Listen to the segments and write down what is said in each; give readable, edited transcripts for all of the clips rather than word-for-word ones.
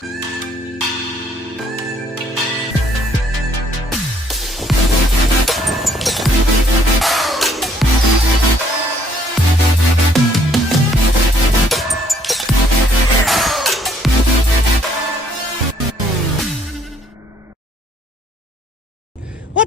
What's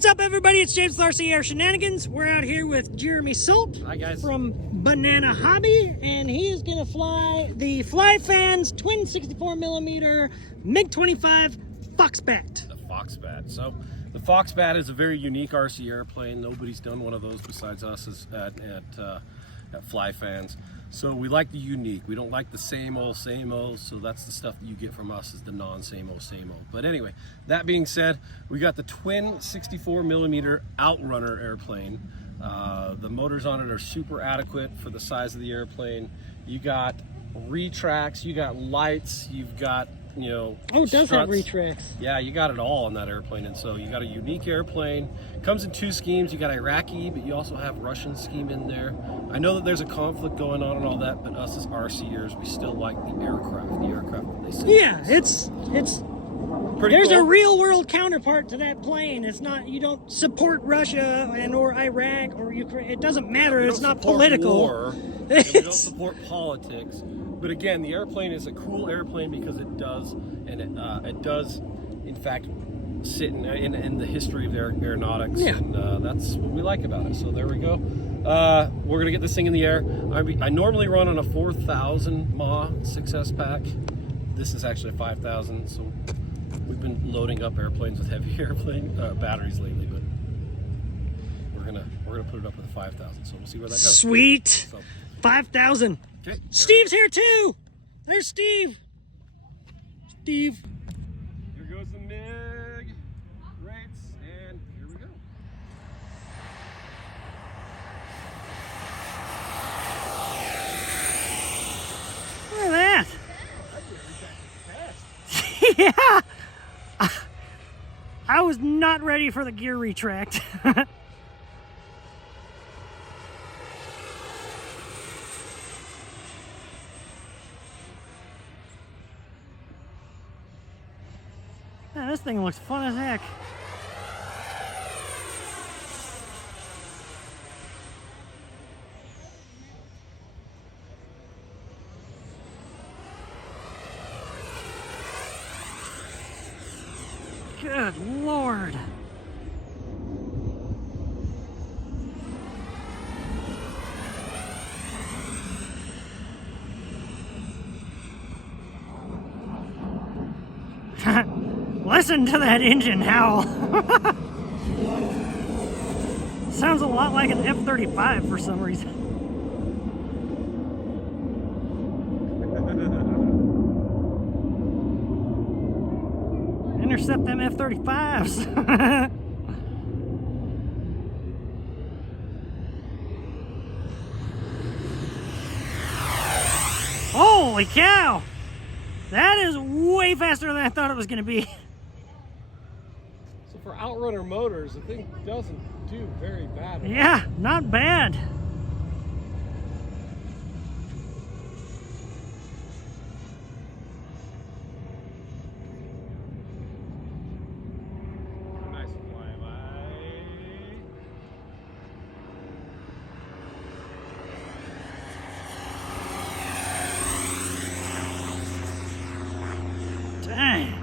up, everybody? It's James Larcy Air Shenanigans. We're out here with Jeremy Salt. Hi, guys. From Banana Hobby, and he is going to fly the FlyFans twin 64mm MiG-25 Foxbat. The Foxbat. So the Foxbat is a very unique RC airplane. Nobody's done one of those besides us at FlyFans. So we like the unique. We don't like the same old, so that's the stuff that you get from us is the non-same old. But anyway, that being said, we got the twin 64mm Outrunner airplane. The motors on it are super adequate for the size of the airplane. You got retracts, you got lights, you've got, you know, oh, it does struts. have retracts. Yeah, you got it all on that airplane, and so you got a unique airplane. Comes in two schemes. You got Iraqi, but you also have Russian scheme in there. I know that there's a conflict going on and all that, but us as RCers, we still like the aircraft that they sell. Yeah, it's pretty there's cool. a real world counterpart to that plane. It's not, you don't support Russia and or Iraq or Ukraine. It doesn't matter. It's not political. War, we don't support politics. But again, the airplane is a cool airplane because it does, and it does, in fact, sit in the history of aeronautics, yeah. And that's what we like about it. So there we go. We're gonna get this thing in the air. I normally run on a 4,000 mAh 6S pack. This is actually a 5,000. So we've been loading up airplanes with heavy airplane batteries lately, but we're gonna put it up with a 5,000. So we'll see where that goes. Sweet. So, 5,000. okay. Steve's here too. There's Steve. Steve. Here goes the MiG rates, and here we go. Look at that. Yeah. I was not ready for the gear retract. Man, this thing looks fun as heck. Good Lord. Listen to that engine howl. Sounds a lot like an F-35 for some reason. Intercept them F-35s. Holy cow! That is way faster than I thought it was going to be. So for Outrunner motors, the thing doesn't do very bad. Yeah, not bad. Nice flyby. Dang.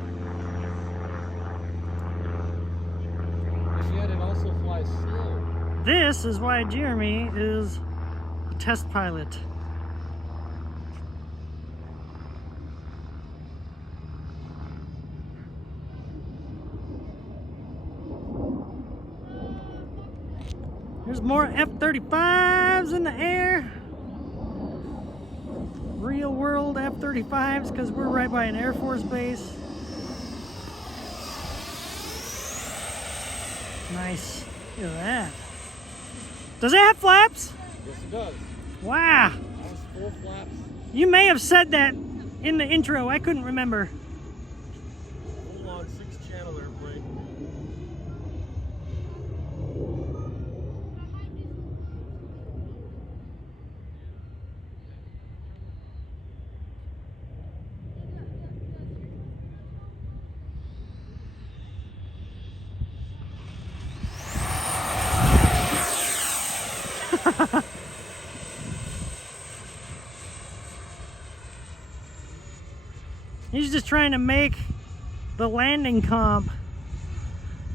Yet it also flies slow. This is why Jeremy is a test pilot. There's more F-35s in the air. Real world F-35s, because we're right by an Air Force base. Nice. Look at that. Does it have flaps? Yes, it does. Wow. That was full flaps. You may have said that in the intro. I couldn't remember. Full on 6-channel airplane. He's just trying to make the landing comp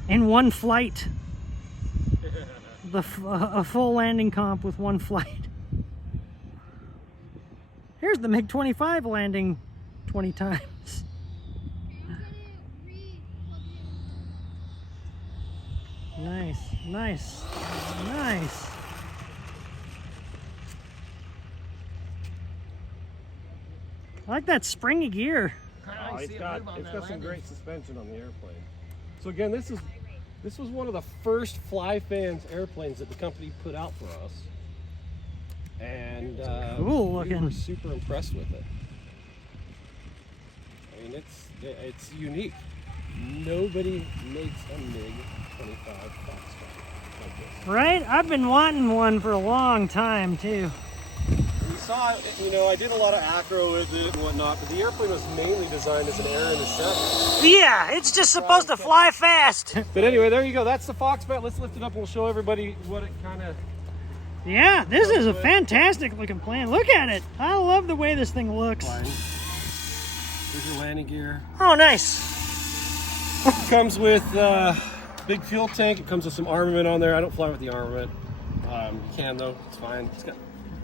in one flight. A full landing comp with one flight. Here's the MiG-25 landing 20 times. Nice, nice, nice. I like that springy gear. Oh, it's got some great suspension on the airplane. So again, this was one of the first FlyFans airplanes that the company put out for us, and cool looking. we were super impressed with it. I mean, it's unique. Nobody makes a MiG-25 Foxbat like this. Right? I've been wanting one for a long time too. We saw, you know, I did a lot of acro with it and whatnot, but the airplane was mainly designed as an air interceptor. Yeah, it's just supposed to fly fast. But anyway, there you go. That's the Foxbat. Let's lift it up and we'll show everybody what it kind of... Yeah, this is a fantastic looking plane. Look at it. I love the way this thing looks. Here's your landing gear. Oh, nice. It comes with big fuel tank. It comes with some armament on there. I don't fly with the armament. You can though, it's fine. It's got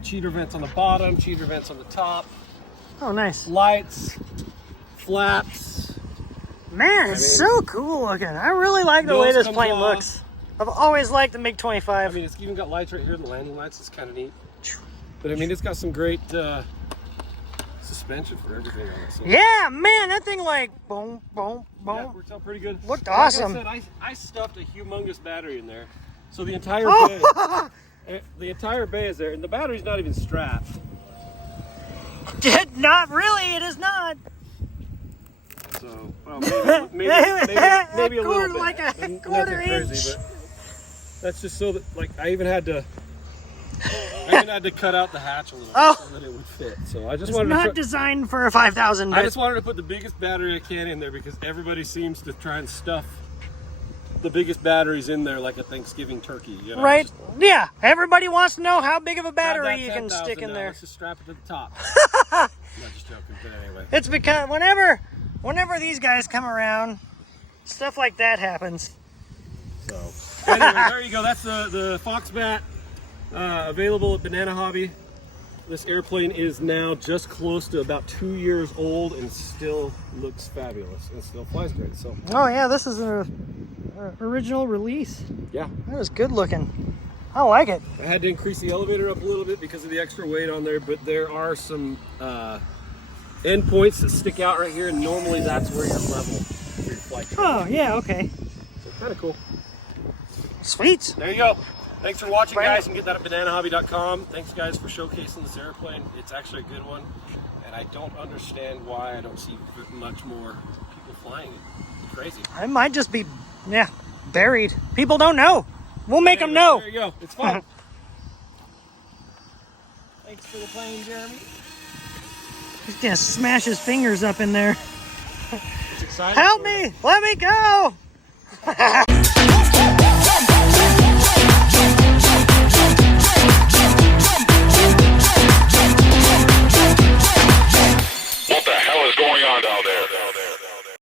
cheater vents on the bottom, cheater vents on the top. Oh, nice. Lights, flaps. Man, it's so cool looking. I really like the way this plane looks. I've always liked the MiG-25. I mean, it's even got lights right here, the landing lights. It's kind of neat. But I mean, it's got some great suspension for everything on it. So. Yeah, man, that thing like boom, boom, boom. Yeah, worked out pretty good. Looked awesome. Like I said, I stuffed a humongous battery in there, so the entire bay is there, and the battery's not even strapped. Not really. It is not. So, well, maybe a little bit. Like a Nothing quarter crazy, inch. but that's just so that, like, I even had to cut out the hatch a little bit so that it would fit. So I just wanted not designed for a 5,000. I just wanted to put the biggest battery I can in there because everybody seems to try and stuff the biggest batteries in there like a Thanksgiving turkey. You know? Right? Just, Yeah. Everybody wants to know how big of a grab battery that you can 10,000 stick in now. there. Let's just strap it to the top. I'm not just joking, but anyway. It's because whenever these guys come around, stuff like that happens. So anyway, there you go. That's the Foxbat available at Banana Hobby. This airplane is now just close to about 2 years old and still looks fabulous and still flies great. So. Oh yeah, this is an original release. Yeah. That was good looking. I like it. I had to increase the elevator up a little bit because of the extra weight on there, but there are some end points that stick out right here, and normally that's where you're level for your flight. Oh yeah, okay. So kind of cool. Sweet. There you go. Thanks for watching, guys. You can get that at bananahobby.com. Thanks, guys, for showcasing this airplane. It's actually a good one, and I don't understand why I don't see much more people flying it. It's crazy. I might just be, buried. People don't know. We'll make them know. There you go. It's fun. Thanks for the plane, Jeremy. He's gonna smash his fingers up in there. Help me! Let me go! What the hell is going on down there?